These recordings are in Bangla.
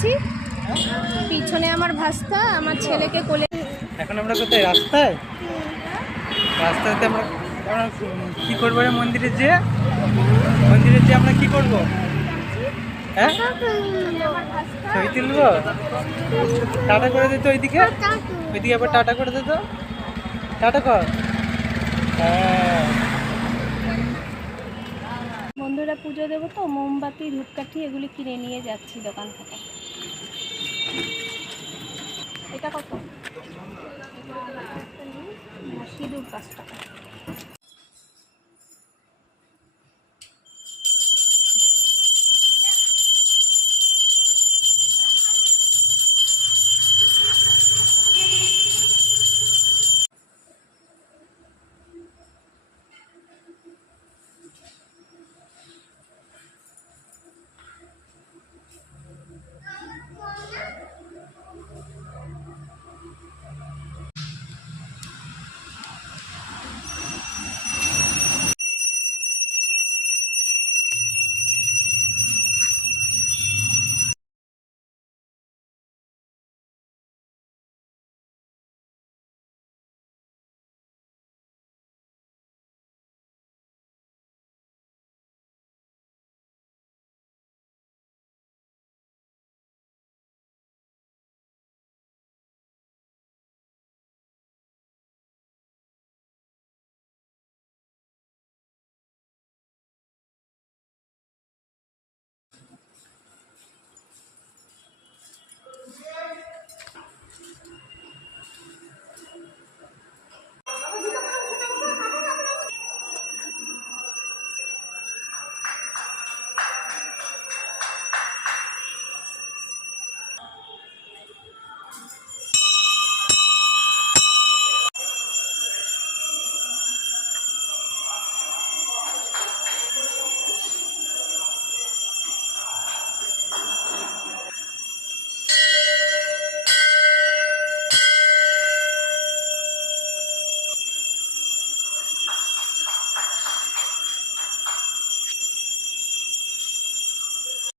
যাচ্ছি, পিছনে আমার ভাস্তা আমার ছেলেকে কোলে। এখন আমরা কোথায়? রাস্তায়। রাস্তাতে আমরা কি করবো রে? মন্দিরে যে আমরা কি করবো? হ্যাঁ, ছবি তুলবো। টাটা করে দিত ওইদিকে, আবার টাটা করে দিত। টাটা কর। হ্যাঁ বন্ধুরা, পুজো দেবো তো, মোমবাতি ধূপকাঠি এগুলি কিনে নিয়ে যাচ্ছি দোকান থেকে। এটা কত? সিঁদুর 5 টাকা।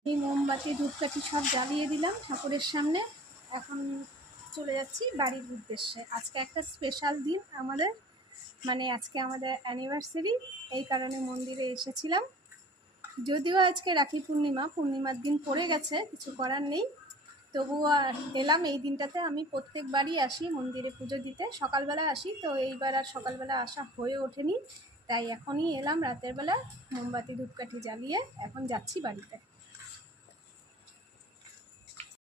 এই মোমবাতি ধূপকাঠি সব জ্বালিয়ে দিলাম ঠাকুরের সামনে। এখন চলে যাচ্ছি বাড়ির উদ্দেশ্যে। আজকে একটা স্পেশাল দিন আমাদের, মানে আজকে আমাদের অ্যানিভার্সারি, এই কারণে মন্দিরে এসেছিলাম। যদিও আজকে রাখি পূর্ণিমার দিন পড়ে গেছে, কিছু করার নেই, তবুও এলাম এই দিনটাতে। আমি প্রত্যেকবারই আসি মন্দিরে পুজো দিতে, সকালবেলা আসি, তো এইবার আর সকালবেলা আসা হয়ে ওঠেনি, তাই এখনই এলাম রাতের বেলা মোমবাতি ধূপকাঠি জ্বালিয়ে। এখন যাচ্ছি বাড়িতে।